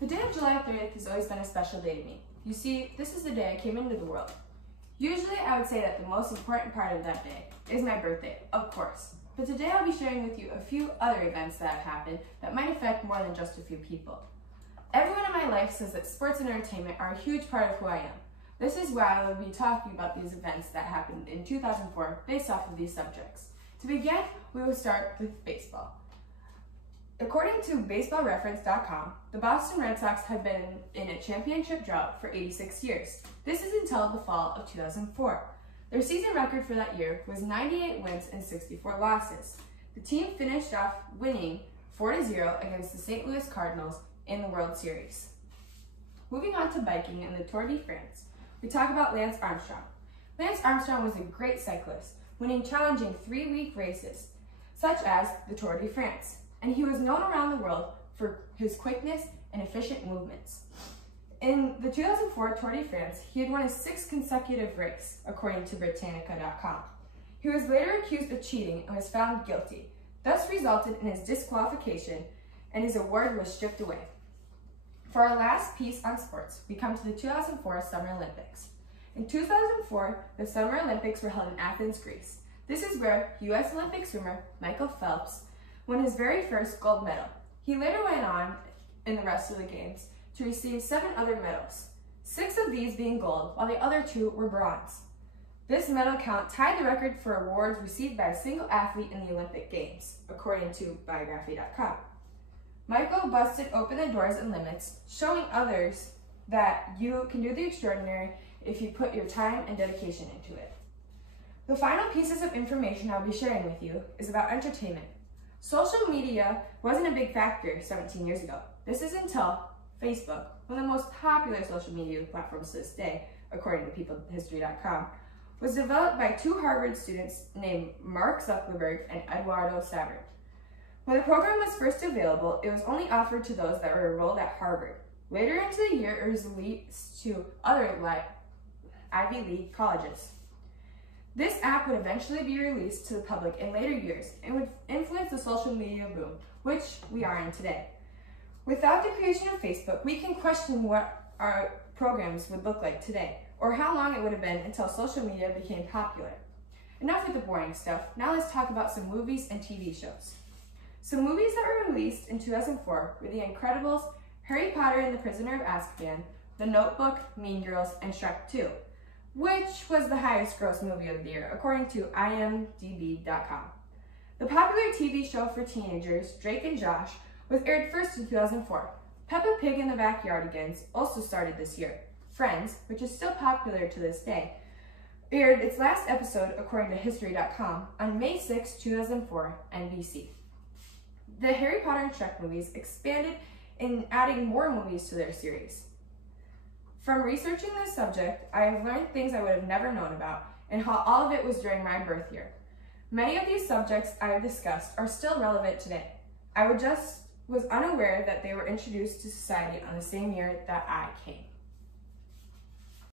The day of July 30th has always been a special day to me. You see, this is the day I came into the world. Usually I would say that the most important part of that day is my birthday, of course. But today I'll be sharing with you a few other events that have happened that might affect more than just a few people. Everyone in my life says that sports and entertainment are a huge part of who I am. This is why I will be talking about these events that happened in 2004 based off of these subjects. To begin, we will start with baseball. According to BaseballReference.com, the Boston Red Sox have been in a championship drought for 86 years. This is until the fall of 2004. Their season record for that year was 98 wins and 64 losses. The team finished off winning 4-0 against the St. Louis Cardinals in the World Series. Moving on to biking and the Tour de France, we talk about Lance Armstrong. Lance Armstrong was a great cyclist, winning challenging 3-week races, such as the Tour de France, and he was known around the world for his quickness and efficient movements. In the 2004 Tour de France, he had won his 6th consecutive race, according to Britannica.com. He was later accused of cheating and was found guilty, thus resulted in his disqualification, and his award was stripped away. For our last piece on sports, we come to the 2004 Summer Olympics. In 2004, the Summer Olympics were held in Athens, Greece. This is where U.S. Olympic swimmer Michael Phelps won his very first gold medal. He later went on in the rest of the games to receive 7 other medals, 6 of these being gold, while the other 2 were bronze. This medal count tied the record for awards received by a single athlete in the Olympic Games, according to Biography.com. Michael busted open the doors and limits, showing others that you can do the extraordinary if you put your time and dedication into it. The final pieces of information I'll be sharing with you is about entertainment. Social media wasn't a big factor 17 years ago. This is until Facebook, one of the most popular social media platforms to this day, according to peoplehistory.com, was developed by 2 Harvard students named Mark Zuckerberg and Eduardo Saverin. When the program was first available, it was only offered to those that were enrolled at Harvard. Later into the year, it was released to other Ivy League colleges. This app would eventually be released to the public in later years and would influence the social media boom, which we are in today. Without the creation of Facebook, we can question what our programs would look like today, or how long it would have been until social media became popular. Enough with the boring stuff, now let's talk about some movies and TV shows. Some movies that were released in 2004 were The Incredibles, Harry Potter and the Prisoner of Azkaban, The Notebook, Mean Girls, and Shrek 2, which was the highest gross movie of the year, according to IMDb.com. The popular TV show for teenagers, Drake and Josh, was aired first in 2004. Peppa Pig and the Backyardigans also started this year. Friends, which is still popular to this day, aired its last episode, according to History.com, on May 6, 2004, NBC. The Harry Potter and Shrek movies expanded in adding more movies to their series. From researching this subject, I have learned things I would have never known about, and how all of it was during my birth year. Many of these subjects I have discussed are still relevant today. I was unaware that they were introduced to society on the same year that I came.